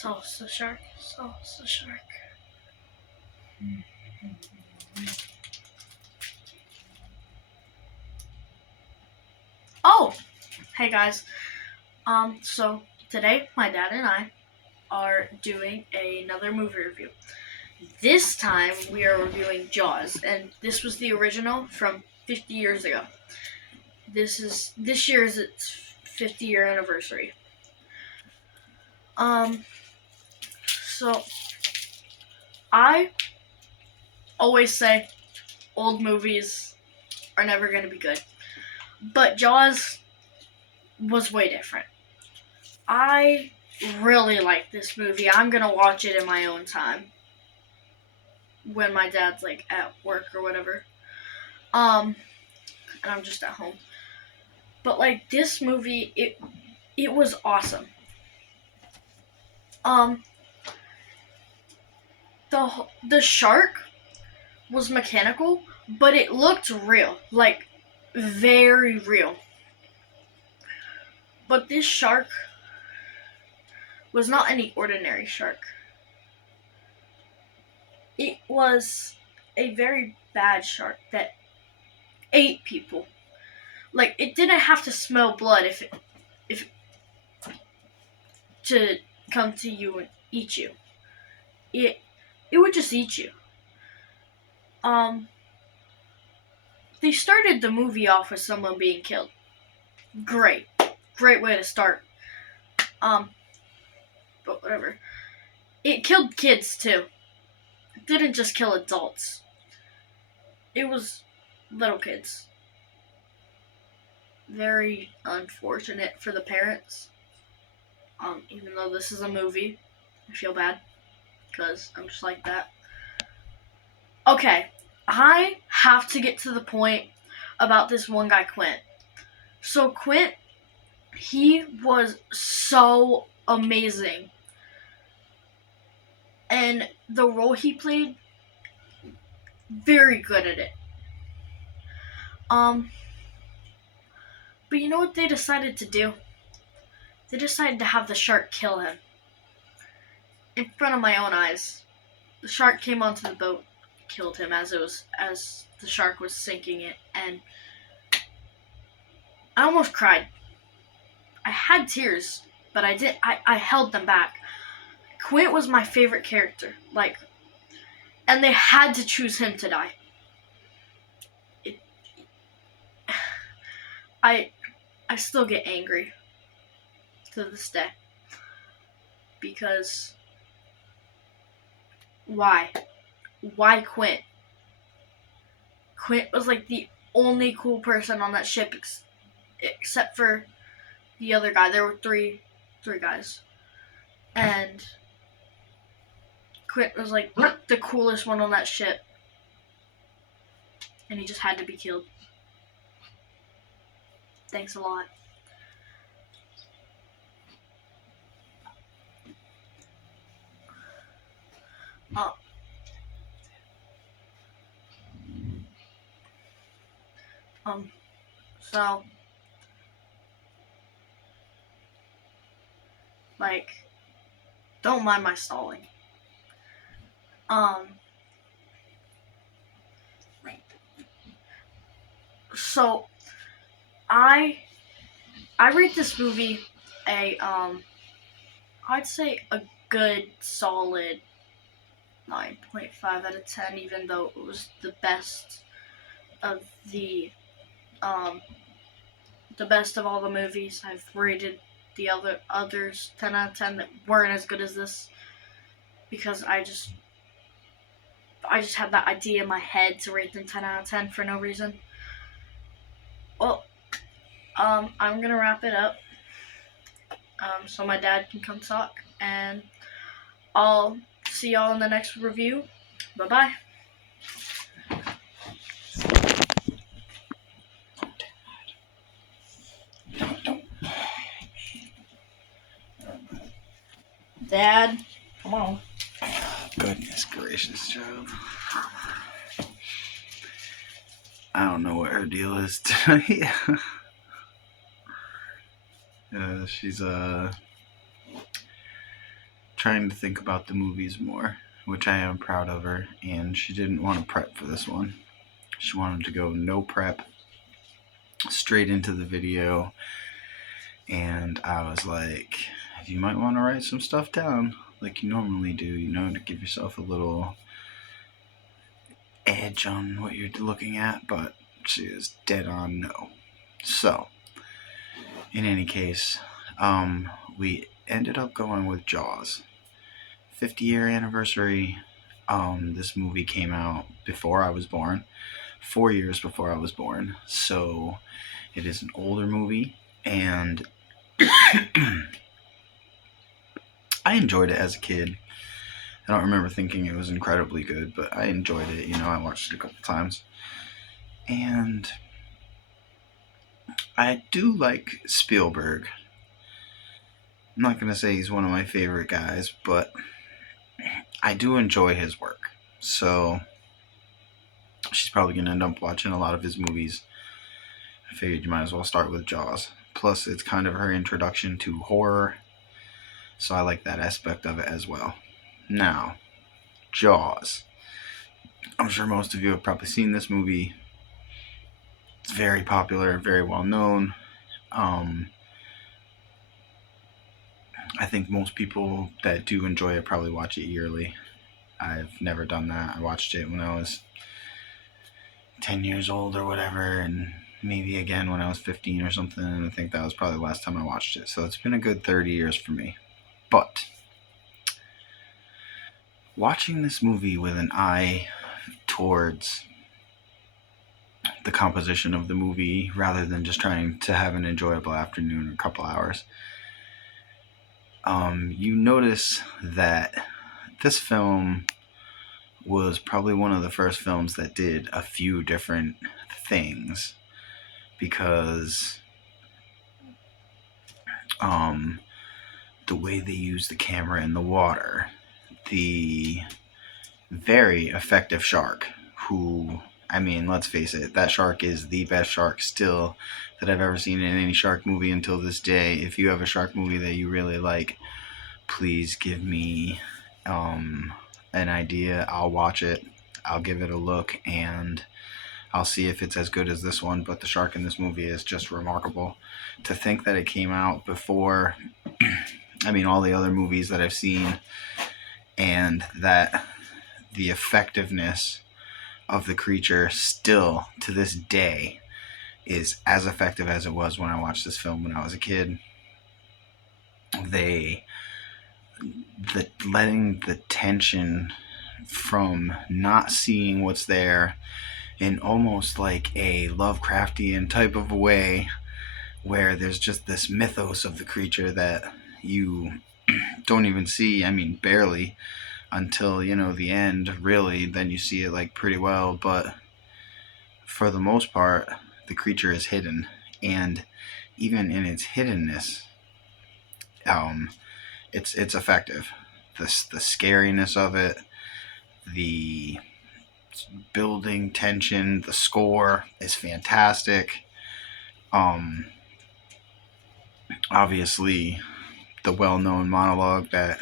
Salsa shark. Salsa shark. Oh, hey guys. So today my dad and I are doing another movie review. This time we are reviewing Jaws, and this was the original from 50 years ago. This year is its 50-year anniversary. So I always say old movies are never going to be good, but Jaws was way different. I really like this movie. I'm gonna watch it in my own time when my dad's like at work or whatever. And I'm just at home. But like this movie, it was awesome. The shark was mechanical, but it looked real, like very real. But this shark was not any ordinary shark. It was a very bad shark that ate people. Like, it didn't have to smell blood if to come to you and eat you. It would just eat you. They started the movie off with someone being killed. Great way to start. But whatever. It killed kids too. It didn't just kill adults. It was little kids. Very unfortunate for the parents. Even though this is a movie, I feel bad because I'm just like that. Okay, I have to get to the point about this one guy, Quint. So Quint, he was so amazing. And the role he played, very good at it. But you know what they decided to do? They decided to have the shark kill him. In front of my own eyes. The shark came onto the boat, killed him as the shark was sinking it, and I almost cried. I had tears, but I held them back. Quint was my favorite character, and they had to choose him to die. I still get angry to this day. Because why? Why Quint? Quint was like the only cool person on that ship except for the other guy. There were three guys. And Quint was like the coolest one on that ship. And he just had to be killed. Thanks a lot. So, don't mind my stalling. So, I rate this movie I'd say a good solid 9.5 out of 10, even though it was the best of the best of all the movies. I've rated the others 10 out of 10 that weren't as good as this because I just had that idea in my head to rate them 10 out of 10 for no reason. Well, I'm gonna wrap it up so my dad can come talk, and I'll see y'all in the next review. Bye-bye. Dad, come on. Goodness gracious, child. I don't know what her deal is tonight. She's trying to think about the movies more, which I am proud of her, and she didn't want to prep for this one. She wanted to go no prep, straight into the video, and I was like, you might want to write some stuff down like you normally do, to give yourself a little edge on what you're looking at, but she is dead on no. So, in any case, we ended up going with Jaws. 50-year anniversary. This movie came out before I was born, 4 years before I was born, so it is an older movie, and I enjoyed it as a kid. I don't remember thinking it was incredibly good, but I enjoyed it. I watched it a couple times. And I do like Spielberg. I'm not going to say he's one of my favorite guys, but I do enjoy his work. So she's probably going to end up watching a lot of his movies. I figured you might as well start with Jaws. Plus, it's kind of her introduction to horror, so I like that aspect of it as well. Now, Jaws. I'm sure most of you have probably seen this movie. It's very popular, very well known. I think most people that do enjoy it probably watch it yearly. I've never done that. I watched it when I was 10 years old or whatever, and maybe again when I was 15 or something, and I think that was probably the last time I watched it. So it's been a good 30 years for me. But watching this movie with an eye towards the composition of the movie rather than just trying to have an enjoyable afternoon or a couple hours, you notice that this film was probably one of the first films that did a few different things, because the way they use the camera in the water, the very effective shark, who, let's face it, that shark is the best shark still that I've ever seen in any shark movie until this day. If you have a shark movie that you really like, please give me an idea. I'll watch it, I'll give it a look, and I'll see if it's as good as this one. But the shark in this movie is just remarkable. To think that it came out before all the other movies that I've seen, and that the effectiveness of the creature still to this day is as effective as it was when I watched this film when I was a kid. Letting the tension from not seeing what's there in almost like a Lovecraftian type of a way, where there's just this mythos of the creature that you don't even see, barely, until, the end, really. Then you see it like pretty well, but for the most part, the creature is hidden, and even in its hiddenness, it's effective. The scariness of it, the building tension, the score is fantastic. Obviously, the well-known monologue that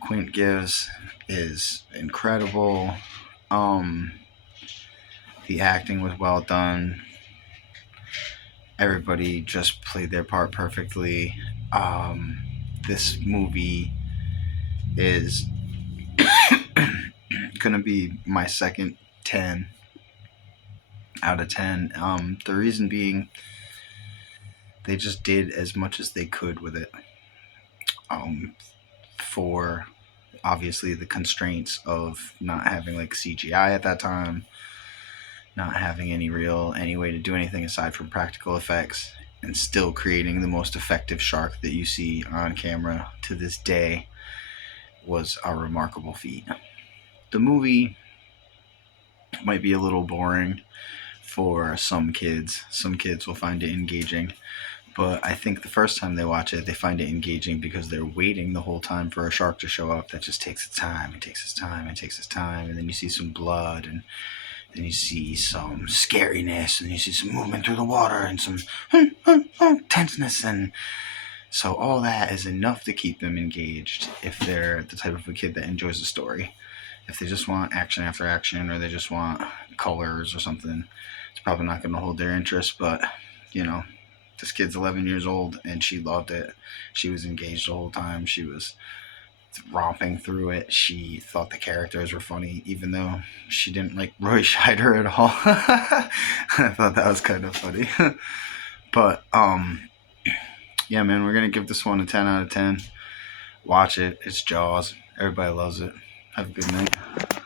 Quint gives is incredible. The acting was well done. Everybody just played their part perfectly. This movie is gonna be my second 10 out of 10. The reason being, they just did as much as they could with it. For obviously the constraints of not having like CGI at that time, not having any way to do anything aside from practical effects, and still creating the most effective shark that you see on camera to this day was a remarkable feat. The movie might be a little boring for some kids. Some kids will find it engaging, but I think the first time they watch it, they find it engaging because they're waiting the whole time for a shark to show up. That just takes its time. It takes its time. It takes its time. And then you see some blood, and then you see some scariness, and you see some movement through the water, and some tenseness, and So all that is enough to keep them engaged if they're the type of a kid that enjoys the story. If they just want action after action, or they just want colors or something, it's probably not going to hold their interest. But you know, this kid's 11 years old and she loved it. She was engaged the whole time. She was romping through it. She thought the characters were funny, even though she didn't like Roy Scheider at all. I thought that was kind of funny. But yeah, man, we're gonna give this one a 10 out of 10. Watch it. It's Jaws. Everybody loves it. Have a good night.